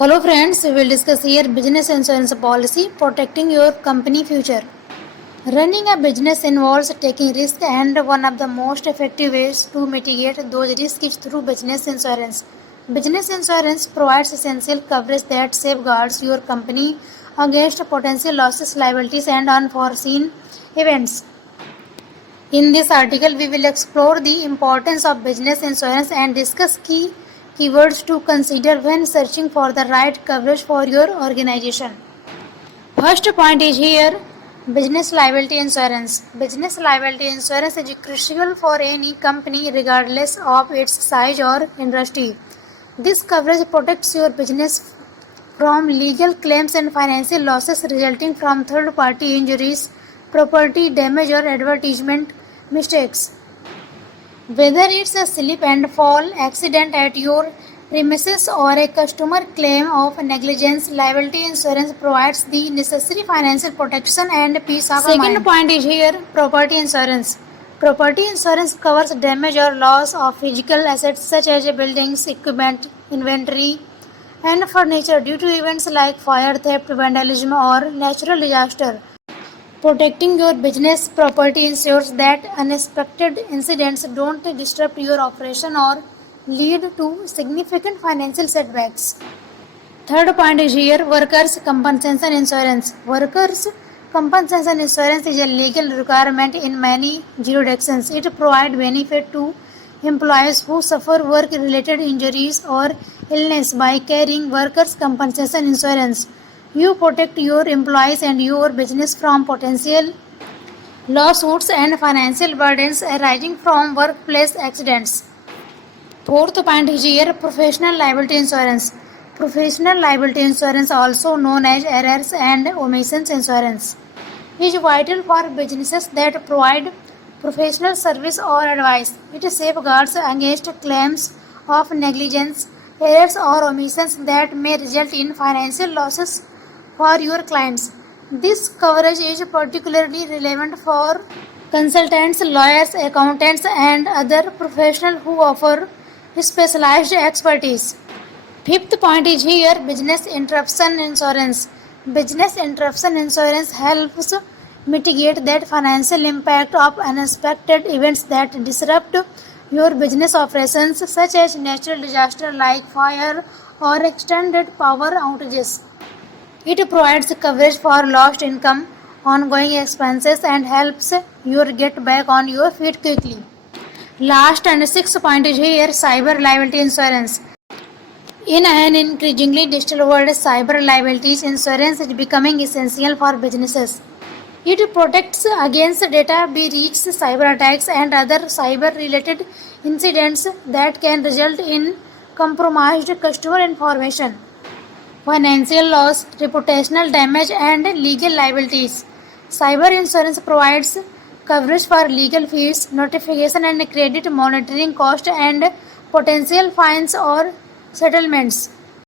Hello friends, we will discuss here business insurance policy protecting your company future. Running a business involves taking risk and one of the most effective ways to mitigate those risks is through business insurance. Business insurance provides essential coverage that safeguards your company against potential losses, liabilities and unforeseen events. In this article, we will explore the importance of business insurance and discuss key keywords to consider when searching for the right coverage for your organization. First point is here business liability insurance. Business liability insurance is crucial for any company regardless of its size or industry. This coverage protects your business from legal claims and financial losses resulting from third party injuries, property damage, or advertisement mistakes. Whether it's a slip and fall accident at your premises or a customer claim of negligence, liability insurance provides the necessary financial protection and peace of mind. Second point is here property insurance. Property insurance covers damage or loss of physical assets such as buildings, equipment, inventory, and furniture due to events like fire, theft, vandalism, or natural disaster. Protecting your business property ensures that unexpected incidents don't disrupt your operation or lead to significant financial setbacks. Third point is here workers' compensation insurance. Workers' compensation insurance is a legal requirement in many jurisdictions. It provides benefit to employees who suffer work related injuries or illness by carrying workers' compensation insurance. You protect your employees and your business from potential lawsuits and financial burdens arising from workplace accidents. Fourth point is here professional liability insurance. Professional liability insurance, also known as errors and omissions insurance, is vital for businesses that provide professional service or advice. It safeguards against claims of negligence, errors, or omissions that may result in financial losses for your clients. This coverage is particularly relevant for consultants, lawyers, accountants, and other professionals who offer specialized expertise. Fifth point is here business interruption insurance. Business interruption insurance helps mitigate that financial impact of unexpected events that disrupt your business operations, such as natural disaster like fire or extended power outages. It provides coverage for lost income, ongoing expenses, and helps you get back on your feet quickly. Last and sixth point is here cyber liability insurance. In an increasingly digital world, cyber liability insurance is becoming essential for businesses. It protects against data breaches, cyber attacks, and other cyber related incidents that can result in compromised customer information, financial loss, reputational damage, and legal liabilities. Cyber insurance provides coverage for legal fees, notification and credit monitoring costs, and potential fines or settlements.